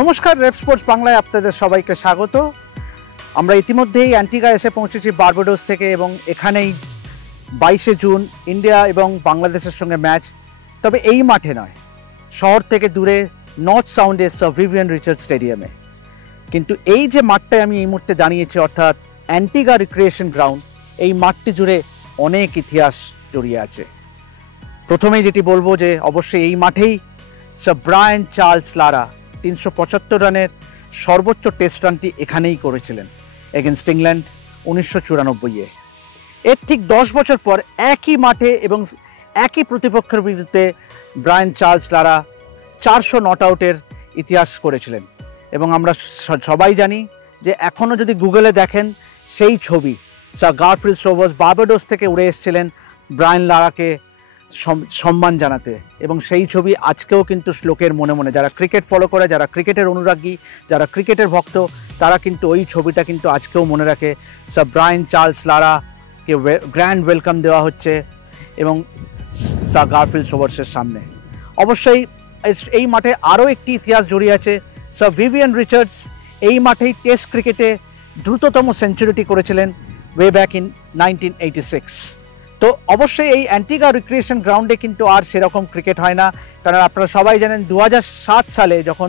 নমস্কার, rape sports বাংলায় আপনাদের সবাইকে স্বাগত। আমরা ইতিমধ্যেই অ্যান্টিগা এসে পৌঁছেছি বারবাডোস থেকে এবং এখানেই 22শে জুন ইন্ডিয়া এবং বাংলাদেশের সঙ্গে ম্যাচ। তবে এই মাঠে নয়, শহর থেকে দূরে নর্থ সাউন্ডের স্যার ভিভিয়ান রিচার্ডস স্টেডিয়ামে। কিন্তু এই যে মাঠটায় আমি এই মুহূর্তে দাঁড়িয়েছি অর্থাৎ অ্যান্টিগা রিক্রিয়েশন গ্রাউন্ড, এই মাঠটি জুড়ে অনেক ইতিহাস জড়িয়ে আছে। প্রথমেই যেটি বলবো যে অবশ্যই এই মাঠেই স্যার ব্রায়ান চার্লস লারা 375 রানের সর্বোচ্চ টেস্ট রানটি এখানেই করেছিলেন এগেনস্ট ইংল্যান্ড 1994-এ। এর ঠিক 10 বছর পর একই মাঠে এবং একই প্রতিপক্ষের বিরুদ্ধে ব্রায়ান চার্লস লারা 400 নট আউটের ইতিহাস করেছিলেন। এবং আমরা সবাই জানি যে এখনও যদি গুগলে দেখেন সেই ছবি, স্যার গারফিল্ড সোবার্স বারবাডোস থেকে উড়ে এসেছিলেন ব্রায়ান লারাকে সম্মান জানাতে, এবং সেই ছবি আজকেও কিন্তু লোকের মনে মনে, যারা ক্রিকেট ফলো করে, যারা ক্রিকেটের অনুরাগী, যারা ক্রিকেটের ভক্ত, তারা কিন্তু ওই ছবিটা কিন্তু আজকেও মনে রাখে। স্যার ব্রায়ান চার্লস লারাকে গ্র্যান্ড ওয়েলকাম দেওয়া হচ্ছে এবং স্যার গারফিল্ড সোবার্সের সামনে। অবশ্যই এই মাঠে আরও একটি ইতিহাস জড়িয়ে আছে। স্যার ভিভিয়ান রিচার্ডস এই মাঠেই টেস্ট ক্রিকেটে দ্রুততম সেঞ্চুরিটি করেছিলেন ওয়ে ব্যাক ইন 1986। তো অবশ্যই এই অ্যান্টিগা রিক্রিয়েশন গ্রাউন্ডে কিন্তু আর সেরকম ক্রিকেট হয় না, কারণ আপনারা সবাই জানেন 2007 সালে যখন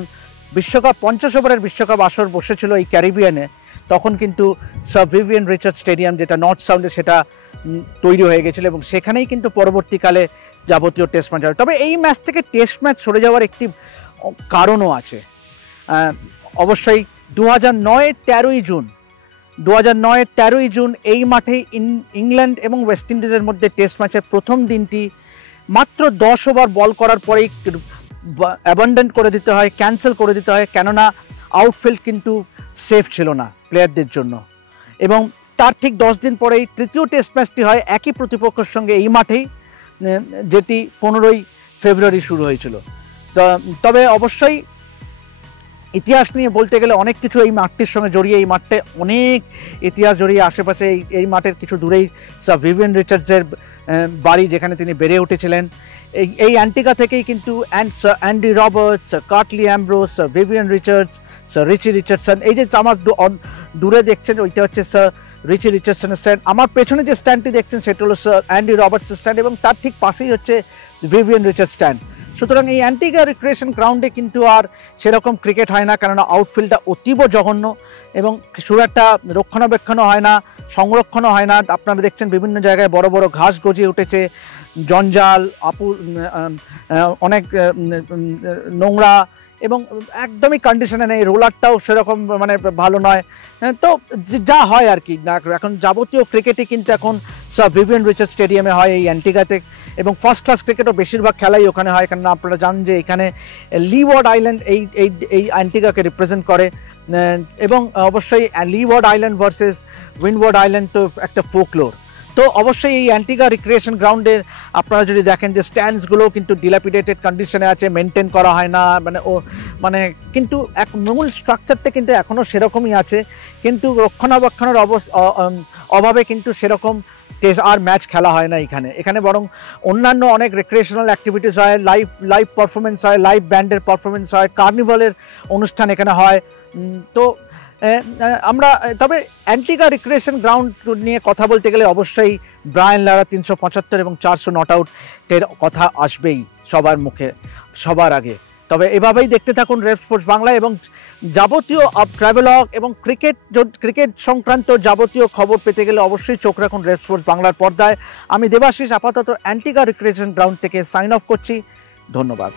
বিশ্বকাপ 50 ওভারের বিশ্বকাপ আসর বসেছিল এই ক্যারিবিয়ানে, তখন কিন্তু স্যার ভিভিয়ান রিচার্ডস স্টেডিয়াম যেটা নর্থ সাউন্ডে সেটা তৈরি হয়ে গেছিলো এবং সেখানেই কিন্তু পরবর্তীকালে যাবতীয় টেস্ট ম্যাচ হয়। তবে এই ম্যাচ থেকে টেস্ট ম্যাচ সরে যাওয়ার একটি কারণও আছে। অবশ্যই 2009-এর 13ই জুন এই মাঠেই ইংল্যান্ড এবং ওয়েস্ট ইন্ডিজের মধ্যে টেস্ট ম্যাচের প্রথম দিনটি মাত্র 10 ওভার বল করার পরেই অ্যাবান্ডন করে দিতে হয়, ক্যান্সেল করে দিতে হয়, কেননা আউটফিল্ড কিন্তু সেফ ছিল না প্লেয়ারদের জন্য। এবং তার ঠিক 10 দিন পরেই তৃতীয় টেস্ট ম্যাচটি হয় একই প্রতিপক্ষের সঙ্গে এই মাঠেই, যেটি 15ই ফেব্রুয়ারি শুরু হয়েছিল। তবে অবশ্যই ইতিহাস নিয়ে বলতে গেলে অনেক কিছু এই মাঠটির সঙ্গে জড়িয়ে, এই মাঠে অনেক ইতিহাস জড়িয়ে। আশেপাশে এই মাঠের কিছু দূরেই স্যার ভিভিয়ান রিচার্ডসের বাড়ি, যেখানে তিনি বেড়ে উঠেছিলেন। এই অ্যান্টিগা থেকেই কিন্তু sir Andy Roberts, sir Curtly Ambrose, sir Vivian Richards, sir Richie Richardson, এই যে আমার দূরে দেখছেন ওইটা হচ্ছে স্যার রিচি রিচার্ডসনের স্ট্যান্ড। আমার পেছনে যে স্ট্যান্ডটি দেখছেন সেটা হলো স্যার অ্যান্ডি রবার্টসের স্ট্যান্ড এবং তার ঠিক পাশেই হচ্ছে ভিভিয়ান রিচার্ডস স্ট্যান্ড। সুতরাং এই অ্যান্টিগা রিক্রিয়েশন গ্রাউন্ডে কিন্তু আর সেরকম ক্রিকেট হয় না, কেননা আউটফিল্ডটা অতীব জঘন্য এবং খুব একটা রক্ষণাবেক্ষণও হয় না, সংরক্ষণও হয় না। আপনারা দেখছেন বিভিন্ন জায়গায় বড় বড় ঘাস গজিয়ে উঠেছে, জঞ্জাল, অনেক নোংরা এবং একদমই কন্ডিশনে নেই। রোলারটাও সেরকম মানে ভালো নয়। তো যা হয় আর কি না, এখন যাবতীয় ক্রিকেটই কিন্তু এখন স্যার ভিভিয়ান রিচার্ডস স্টেডিয়ামে হয় এই অ্যান্টিগাতে, এবং ফার্স্ট ক্লাস ক্রিকেটও বেশিরভাগ খেলাই ওখানে হয়, কেননা আপনারা জানেন যে এখানে লিওয়ার্ড আইল্যান্ড এই অ্যান্টিগাকে রিপ্রেজেন্ট করে। এবং অবশ্যই leeward island versus Windward island তো একটা ফোকলোর। তো অবশ্যই এই অ্যান্টিগা রিক্রিয়েশন গ্রাউন্ডের আপনারা যদি দেখেন যে স্ট্যান্ডসগুলো কিন্তু ডিলাপিডেটেড কন্ডিশনে আছে, মেনটেন করা হয় না, কিন্তু এক মূল স্ট্রাকচারটা কিন্তু এখনও সেরকমই আছে, কিন্তু রক্ষণাবেক্ষণের অভাবে কিন্তু সেরকম আর ম্যাচ খেলা হয় না এখানে বরং অন্যান্য অনেক রিক্রিয়েশনাল অ্যাক্টিভিটিস হয়, লাইভ পারফরমেন্স হয়, লাইভ ব্যান্ডের পারফরমেন্স হয়, কার্নিভালের অনুষ্ঠান এখানে হয়। তো আমরা তবে অ্যান্টিগা রিক্রিয়েশন গ্রাউন্ড নিয়ে কথা বলতে গেলে অবশ্যই ব্রায়ান লারা 375 এবং 400 নট আউটের কথা আসবেই সবার মুখে, সবার আগে। তবে এভাবেই দেখতে থাকুন রেপ স্পোর্টস বাংলা, এবং যাবতীয় ট্রাভেলগ এবং ক্রিকেট সংক্রান্ত যাবতীয় খবর পেতে গেলে অবশ্যই চোখ রাখুন রেপ স্পোর্টস বাংলার পর্দায়। আমি দেবাশিস আপাতত অ্যান্টিগা রিক্রিয়েশন গ্রাউন্ড থেকে সাইন অফ করছি। ধন্যবাদ।